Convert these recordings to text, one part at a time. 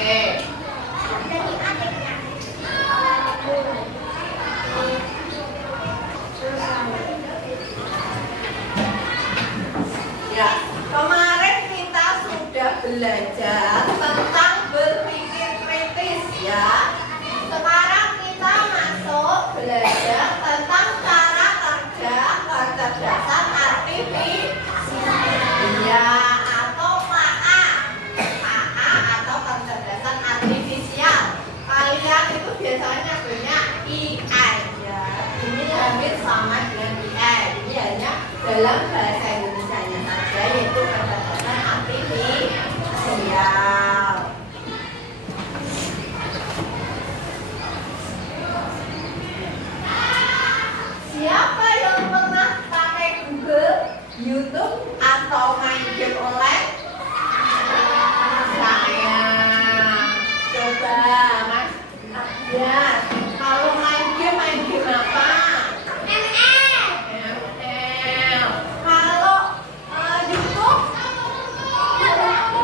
Oke. Ya, kemarin kita sudah belajar tentang berpikir kritis ya. Sekarang kita masuk belajar tentang cara kerja kecerdasan artifisial ya, atau KA. KA atau kecerdasan artifisial. Kalian itu biasanya punya AI ya. Ini hampir sama dengan AI. Ini hanya dalam bahasa Indonesia-nya saja, yaitu kecerdasan artifisial. Siapa yang pernah pakai Google, YouTube, atau main game online? Saya. Coba Mas. Ya, kalau main game apa? ML. Kalau YouTube,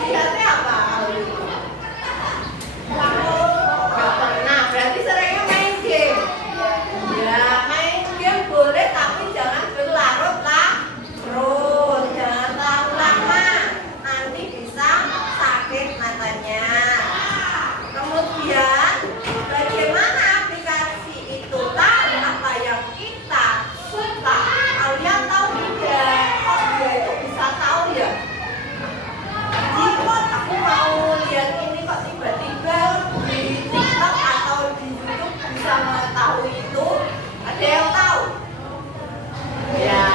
lihatnya apa? Kalau YouTube? Nggak pernah. Berarti seringnya main game. Ya, main game boleh, tapi jangan berlarut-larut. Jangan terlalu lama. Nanti bisa sakit matanya. Kemudian, bagaimana aplikasi itu tahu apa yang kita suka? Kalian tahu tidak? Kok dia itu bisa tahu ya? Kok aku mau lihat ini kok tiba-tiba di TikTok atau di YouTube bisa mengetahui itu? Ada yang tahu? Ya,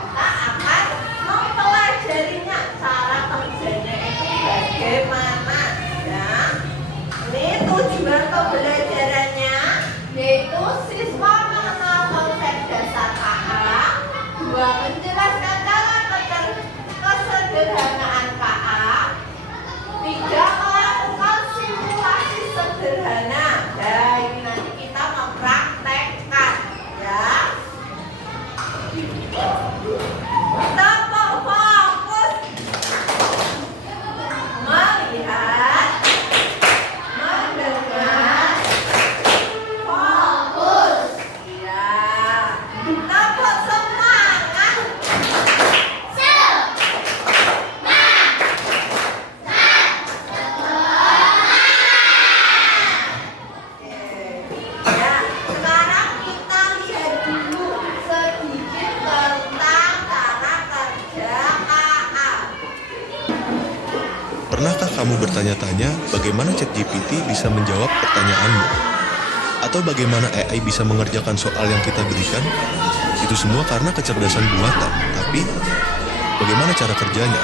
kita akan mempelajarinya, cara kerjanya itu bagaimana ya. Ini tujuan pembelajarannya yaitu siswa mengenal konsep dasar KA, 2 menjelaskan cara kesederhanaan KA, 3 melakukan simulasi sederhana. Nah, ini nanti kita mempraktekkan ya. Tetap fokus melihat, mendengar, fokus ya. Tetap semangat. Ya, sekarang kita lihat dulu sedikit tentang cara kerja KA. Pernahkah kamu bertanya-tanya bagaimana ChatGPT bisa menjawab pertanyaanmu? Atau bagaimana AI bisa mengerjakan soal yang kita berikan? Itu semua karena kecerdasan buatan. Tapi, bagaimana cara kerjanya?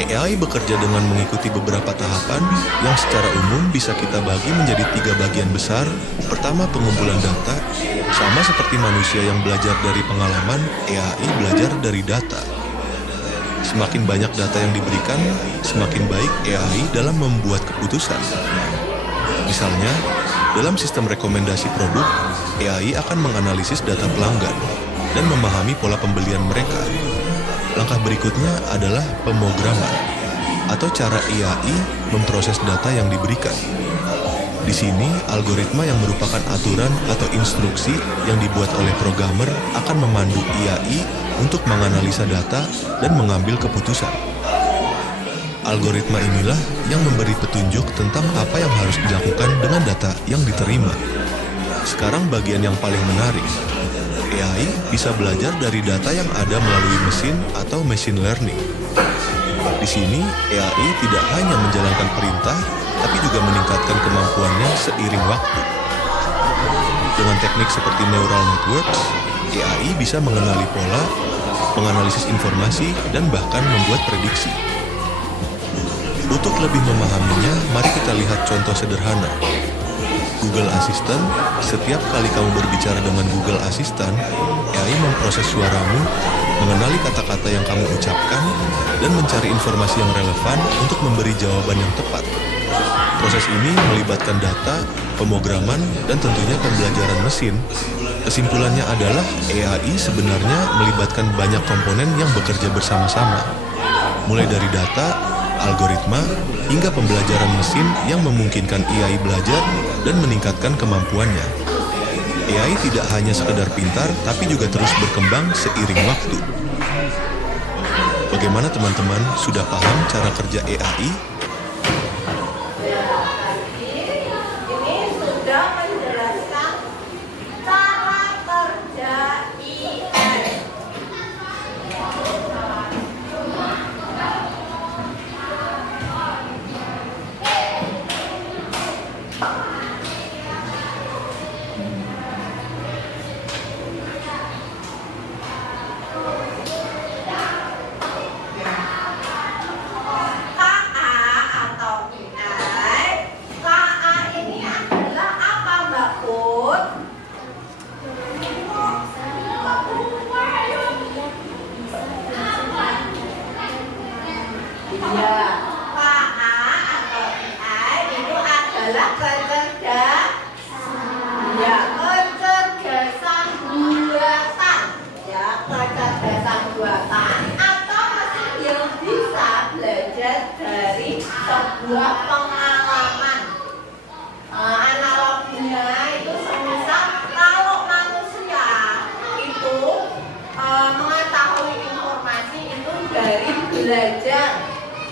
AI bekerja dengan mengikuti beberapa tahapan yang secara umum bisa kita bagi menjadi 3 bagian besar. Pertama, pengumpulan data. Sama seperti manusia yang belajar dari pengalaman, AI belajar dari data. Semakin banyak data yang diberikan, semakin baik AI dalam membuat keputusan. Misalnya, dalam sistem rekomendasi produk, AI akan menganalisis data pelanggan dan memahami pola pembelian mereka. Langkah berikutnya adalah pemrograman, atau cara AI memproses data yang diberikan. Di sini, algoritma yang merupakan aturan atau instruksi yang dibuat oleh programmer akan memandu AI untuk menganalisa data dan mengambil keputusan. Algoritma inilah yang memberi petunjuk tentang apa yang harus dilakukan dengan data yang diterima. Sekarang bagian yang paling menarik. AI bisa belajar dari data yang ada melalui mesin atau machine learning. Di sini, AI tidak hanya menjalankan perintah, tapi juga meningkatkan kemampuannya seiring waktu. Dengan teknik seperti neural networks, AI bisa mengenali pola, menganalisis informasi, dan bahkan membuat prediksi. Untuk lebih memahaminya, mari kita lihat contoh sederhana. Google Assistant, setiap kali kamu berbicara dengan Google Assistant, AI memproses suaramu, mengenali kata-kata yang kamu ucapkan, dan mencari informasi yang relevan untuk memberi jawaban yang tepat. Proses ini melibatkan data, pemrograman, dan tentunya pembelajaran mesin. Kesimpulannya adalah AI sebenarnya melibatkan banyak komponen yang bekerja bersama-sama. Mulai dari data, algoritma, hingga pembelajaran mesin yang memungkinkan AI belajar dan meningkatkan kemampuannya. AI tidak hanya sekedar pintar, tapi juga terus berkembang seiring waktu. Bagaimana teman-teman, sudah paham cara kerja AI? Ini sudah menjelaskan cara kerja AI. Ya, KA atau AI itu adalah kecerdasan. Ya, kecerdasan buatan. Ya, kecerdasan buatan atau mesin yang bisa belajar dari sebuah pengalaman. Analoginya itu semisal kalau manusia itu mengetahui informasi itu dari belajar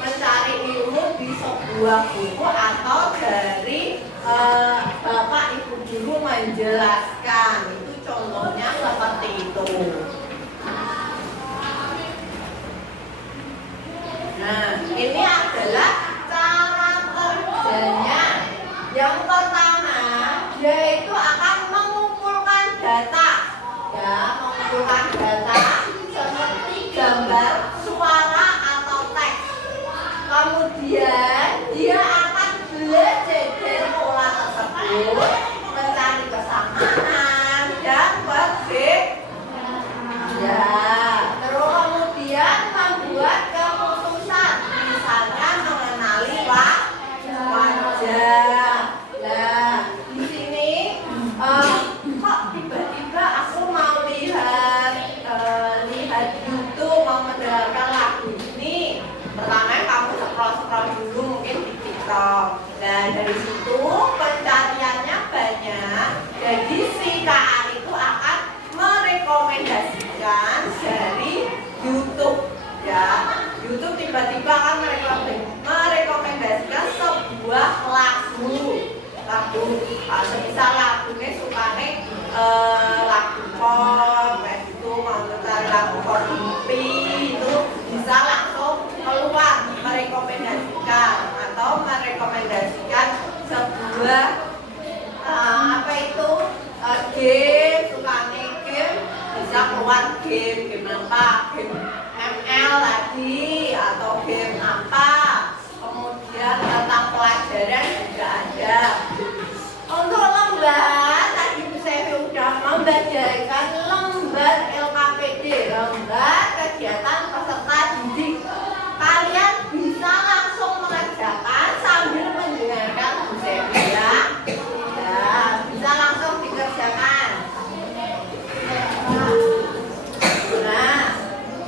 mencari ilmu di sebuah buku atau dari bapak ibu guru menjelaskan. Itu contohnya seperti itu. Nah, ini adalah cara kerjanya. Yang pertama, yaitu akan mengumpulkan data. Ya, mengumpulkan data seperti gambar, suara, atau teks. Kemudian dia akan belajar dari pola tersebut, mencari kesamaan dan ya, terus kemudian membuat keputusan, misalnya mengenali wajah. Nah, di sini kok tiba-tiba aku mau lihat YouTube, mau mendengarkan lagu ini. Pertama kamu scroll dulu mungkin di TikTok. Nah, dari situ pencariannya banyak. Jadi si KA itu akan merekomendasikan dari YouTube. Ya, YouTube tiba-tiba akan merekomendasikan sebuah lagu. Misal lagunya sukanya lagu pop, kayak gitu, mau mencari lagu pop itu bisa langsung keluar merekomendasikan atau merekomendasikan sebuah game, sukanya game, bisa keluar game apa, game ML tadi atau game apa. Kemudian tentang pelajaran juga ada. Untuk lembar tadi Bu Sevi sudah membacakan lembar LKPD, lembar kegiatan peserta didik. Kalian bisa langsung mengerjakan sambil mendengarkan Bu Sevi ya. Ya, bisa langsung dikerjakan. Nah,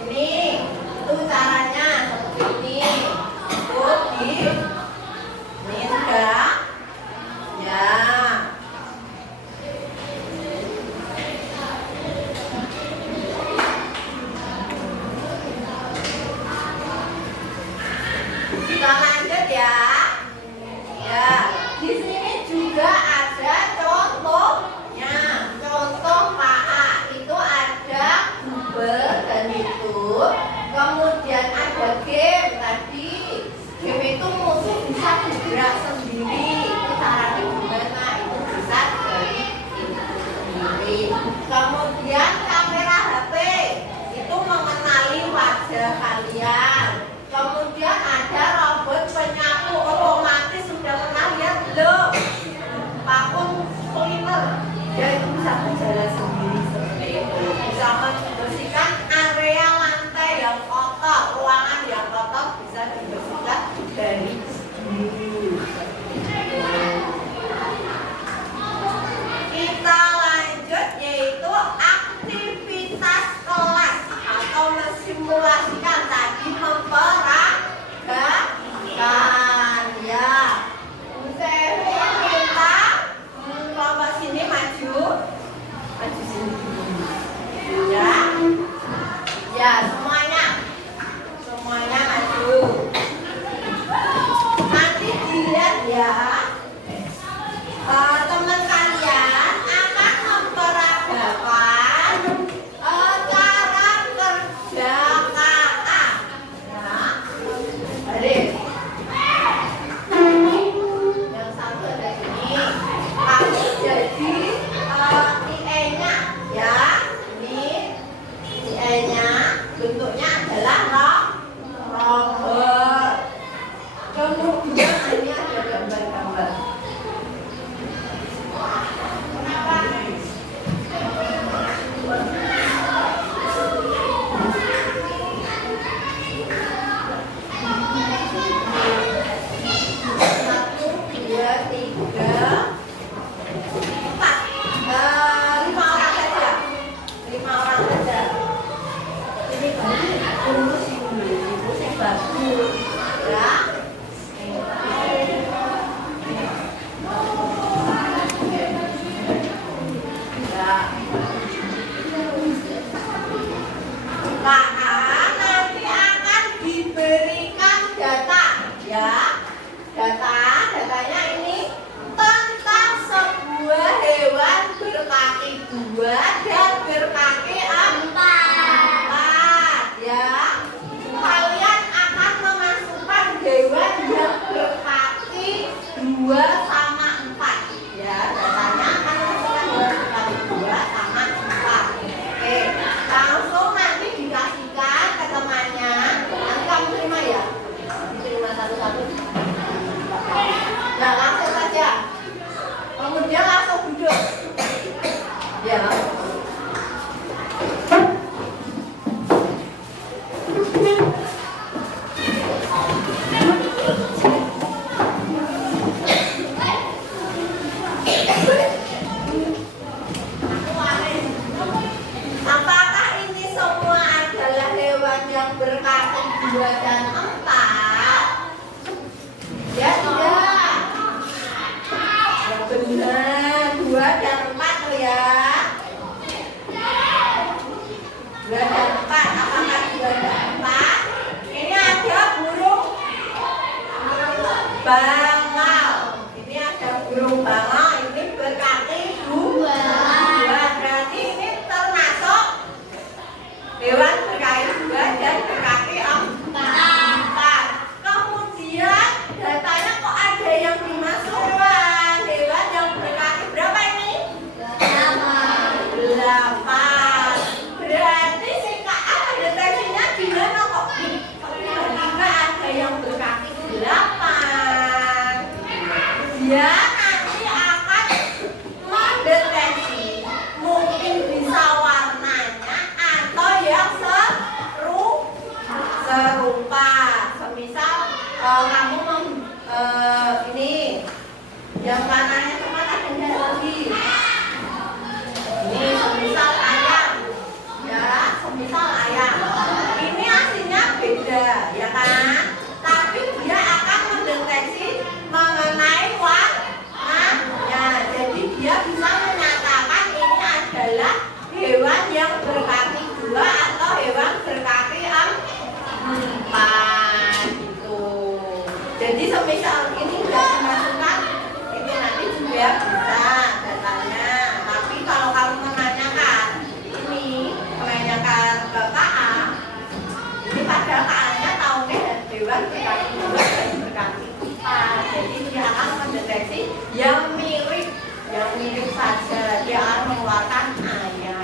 ini itu caranya seperti ini. Ini sudah dua dan berkaki empat, ya. Kalian akan memasukkan hewan yang berkaki 2 sama 4, ya. Datanya akan memasukkan hewan berkaki 2 sama 4. Oke, langsung nanti dikasihkan ke temannya. Nanti kamu terima ya, diterima satu-satu. Nah, langsung saja. Kemudian langsung duduk. Ya. Apakah ini semua adalah hewan yang berkaki 2 dan 4? Ya, tidak. Yang benar 2 dan 4 loh ya. 2 dan 4. Apakah 2 dan 4? Ini ada burung bangau. Ini ada burung bangau. Ini berkaki 2. Berarti ini termasuk hewan berkaki 2 dan berkaki 4. Kemudian datanya kok ada yang dimasukkan hewan yang berkaki berapa ini? 8. Berarti si KA deteksinya gimana kok? Tiba-tiba ada yang berkaki 8. Dia nanti akan mendeteksi mungkin bisa warnanya atau yang serupa. Semisal kamu ini yang warnanya teman ada lagi. Ini semisal ayam, ya, semisal ayam. Ini aslinya beda, ya kan? Tapi dia akan mendeteksi mengenai warnanya. Jadi dia bisa menyatakan ini adalah hewan yang berkaki 2 atau hewan berkaki 4 gitu. Jadi semisal ini sudah dimasukkan, ini nanti juga bisa datanya. Tapi kalau kamu menanyakan ke KA, ini padahal KA-nya tahunya hewan berkaki 2 dan berkaki 4. Jadi dia akan mendeteksi yang mirip saja. Dia akan mengeluarkan ayam.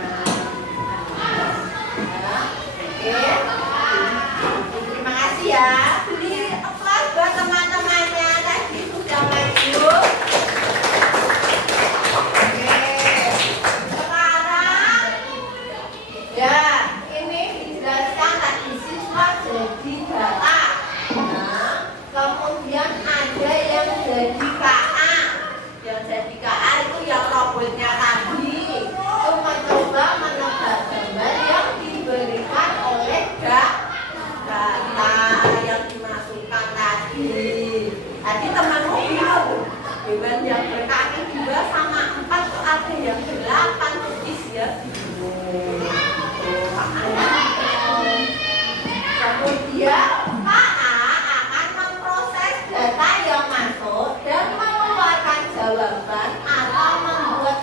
Ya, oke. Terima kasih ya. Beri applause buat teman-temannya tadi sudah maju. Oke. Sekarang ya, ini dijelaskan tadi siswa jadi data. Nah, kemudian ada yang jadi KA. Yang jadi KA itu yang robotnya tadi. Itu mencoba menebak gambar yang diberikan oleh data yang dimasukkan tadi. Tadi temanmu bilang hewan yang berkaki 2 sama 4 tuh ada yang 8 kukis ya. Kemudian KA akan memproses data yang masuk dan mengeluarkan jawaban atau membuat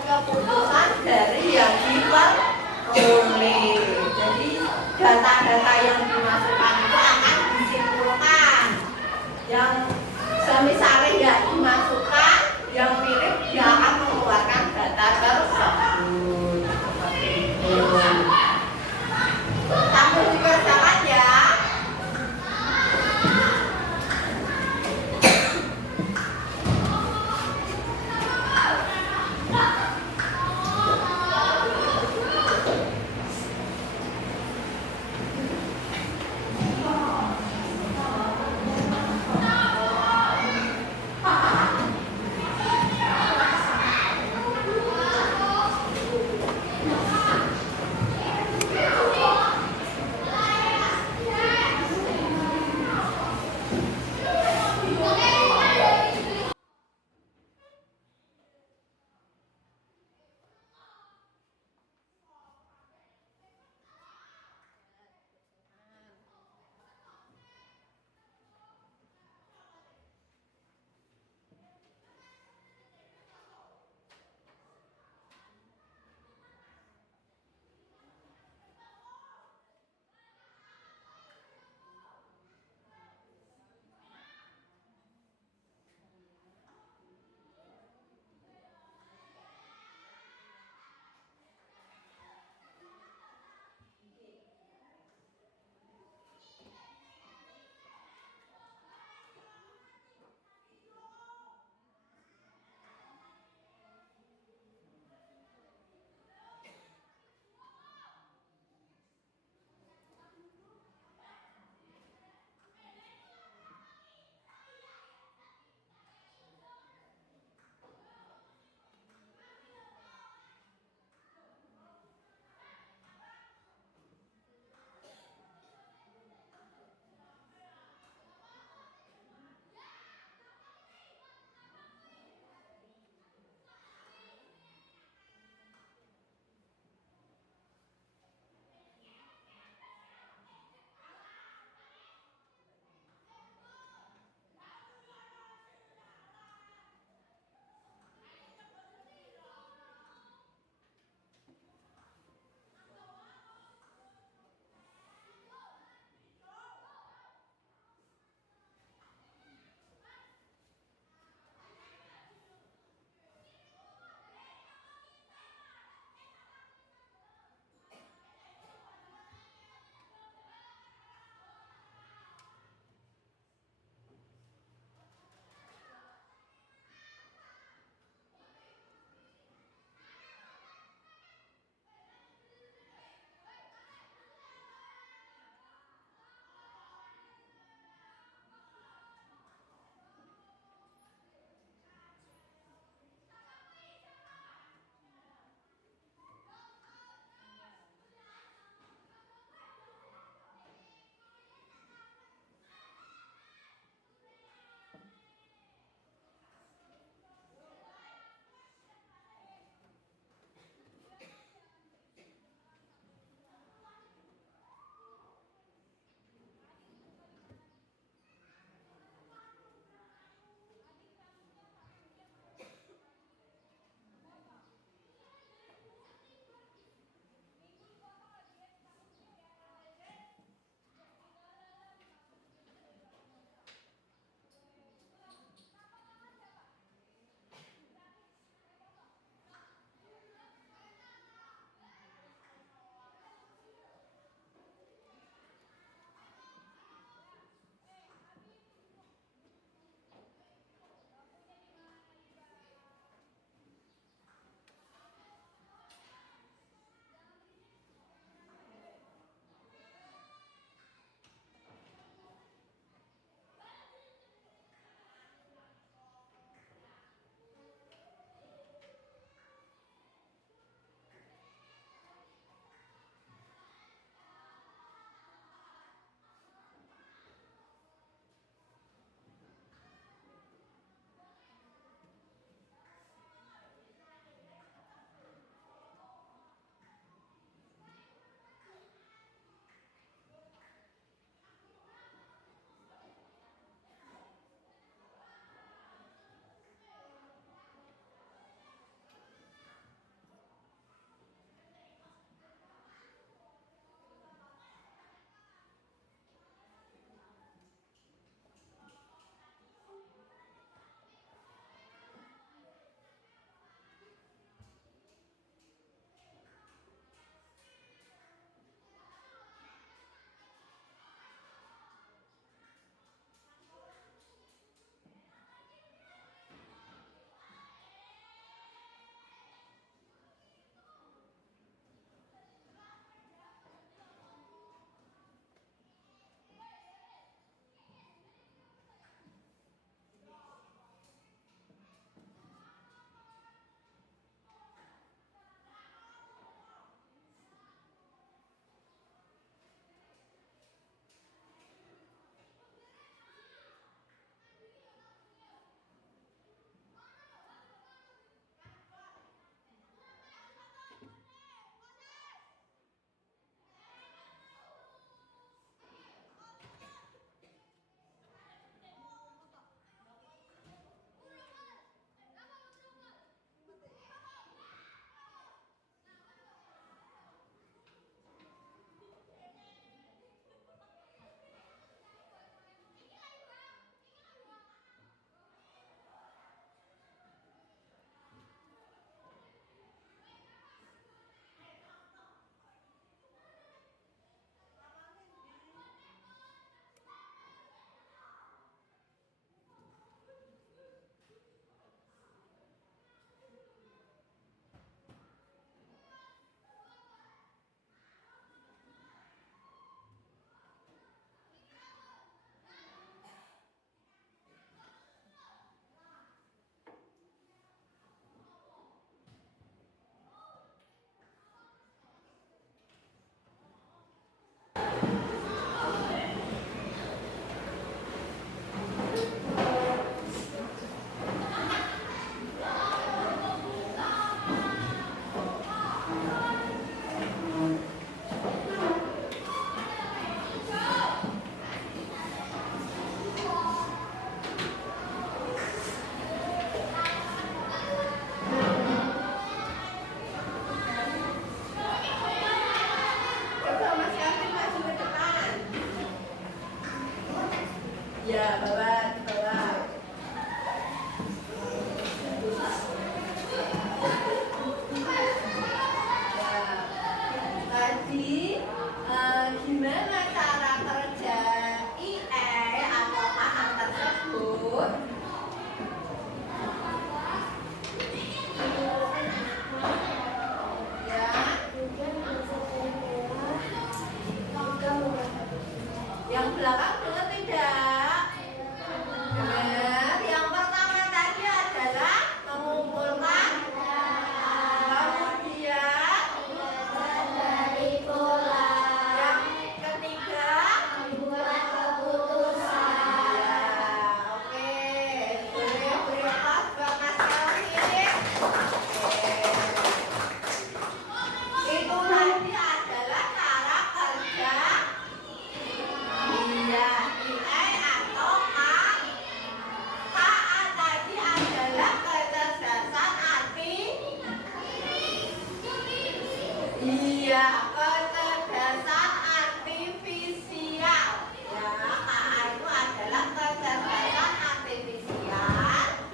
Ya, kecerdasan artifisial. Ya, KA itu adalah kecerdasan artifisial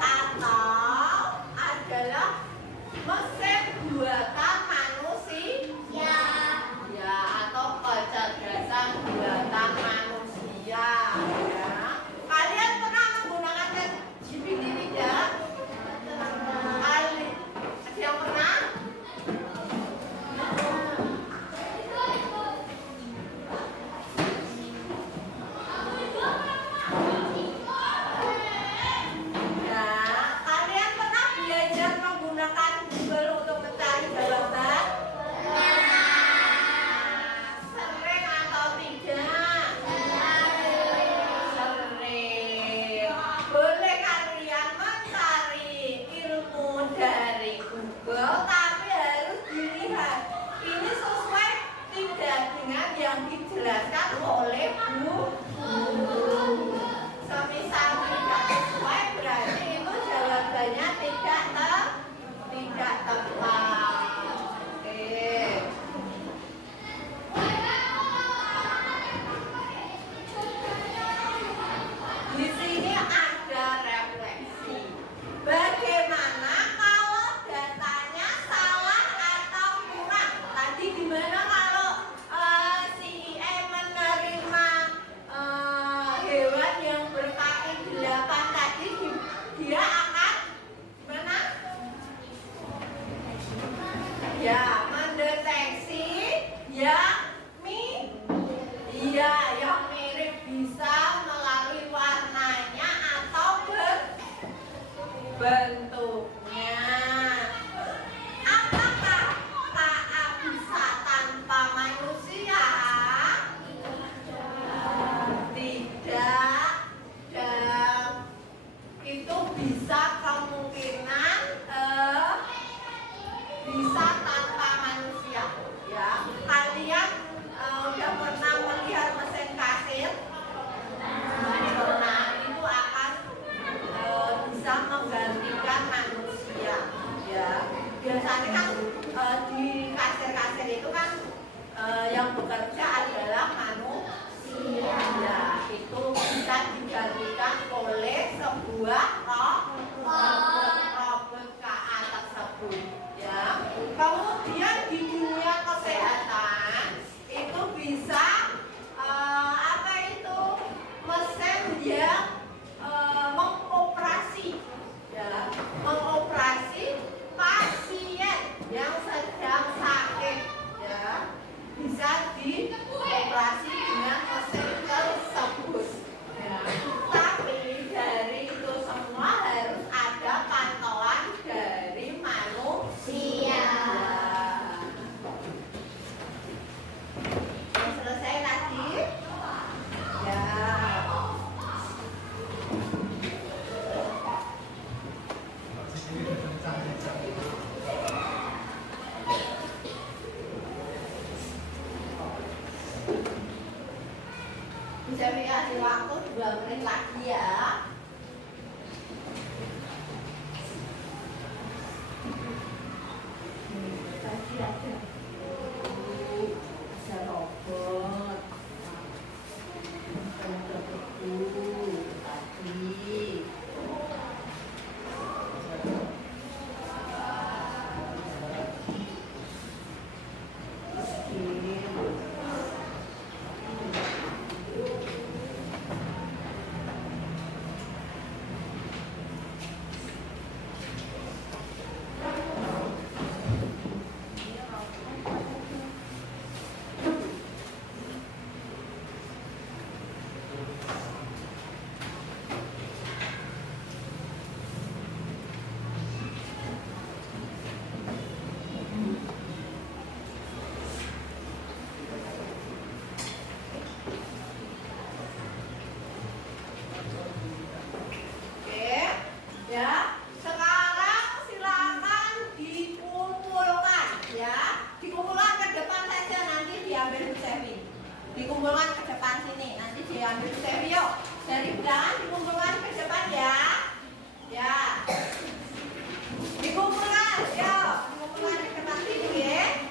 atau adalah mesin buatan manusia. Ya, atau kecerdasan buatan manusia. Ya. Kalian pernah menggunakan ChatGPT tidak? Ada yang pernah? Kalian pernah belajar menggunakan Google untuk mencari jawaban? Sering atau tidak? Sering. Boleh kalian mencari ilmu dari Google, tapi harus dilihat ini sesuai tidak dengan yang dijelaskan oleh guru. Semisal tidak sesuai berarti itu jawabannya tidak tepat. Oke. Di sini ada refleksi. Bagaimana kalau datanya salah atau kurang? Tadi gimana kalau CIE menerima hewan yang berkaki 8 tadi, dia akan gimana? Ya, mendeteksi yang mirip bisa melalui warnanya atau bentuknya. Apakah KA bisa tanpa manusia? Tidak. Dan itu bisa kemungkinan bisa tanpa manusia. Ya, kalian udah pernah melihat mesin kasir? Pernah. Itu akan bisa menggantikan manusia. Ya, biasanya kan di kasir-kasir itu kan yang bekerja adalah manusia. Ya, itu bisa digantikan oleh sebuah robot KA tersebut. Ya, kemudian di dunia kesehatan itu bisa mesin yang mengoperasi, ya, mengoperasi pasien yang sedang sakit, ya, bisa dioperasi dengan mesin tersebut. Ya. Tapi dari itu semua harus ada pantauan dari manusia. Selesai tadi? Ya. Bisa dikasih waktu 2 menit lagi ya. Tadi ada robot, ada beku tadi. Ya, sekarang silakan dikumpulkan, ya, dikumpulkan ke depan saja, nanti diambil Bu Sevi. Dikumpulkan ke depan sini, nanti diambil Bu Sevi. Yuk, dari belakang dikumpulkan ke depan ya, ya, dikumpulkan, yuk, dikumpulkan ke depan sini, ya.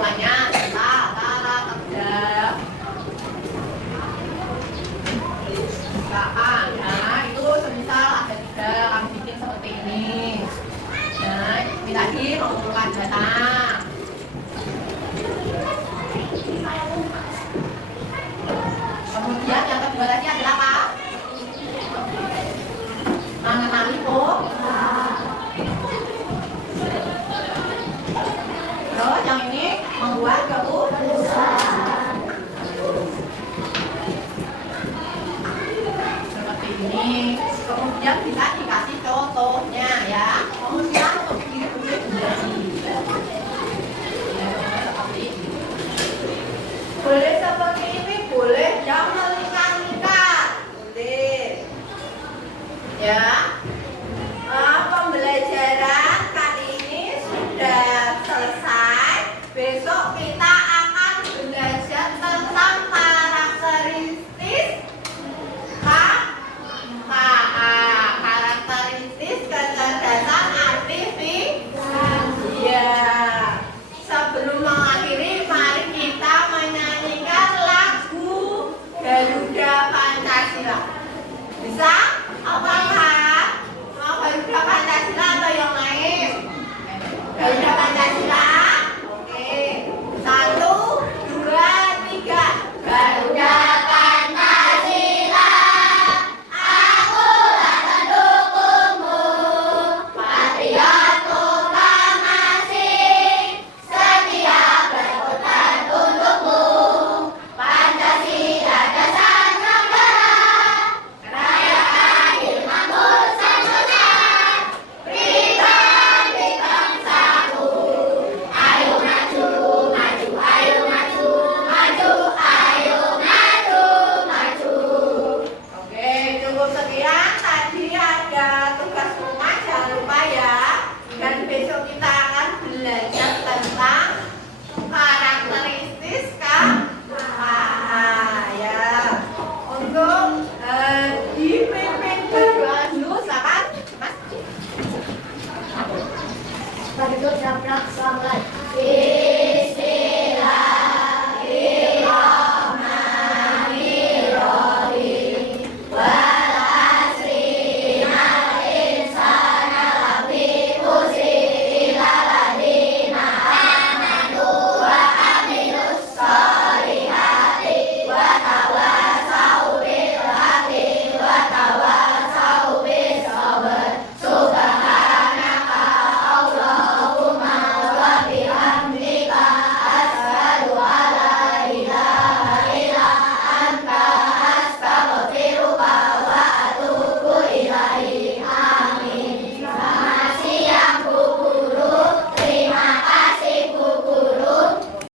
mulainya kita cara kerja bukaan ya, itu semisal ada 3 kami bikin seperti ini. Nah, ini tadi mengumpulkan data. Kemudian yang kedua tadi adalah apa? Mengenali terus yang ini membuat keputusan seperti ini. Kemudian bisa dikasih contohnya ya. Kemudian untuk diri sendiri boleh seperti ini, boleh yang melingkar-lingkar, boleh ya.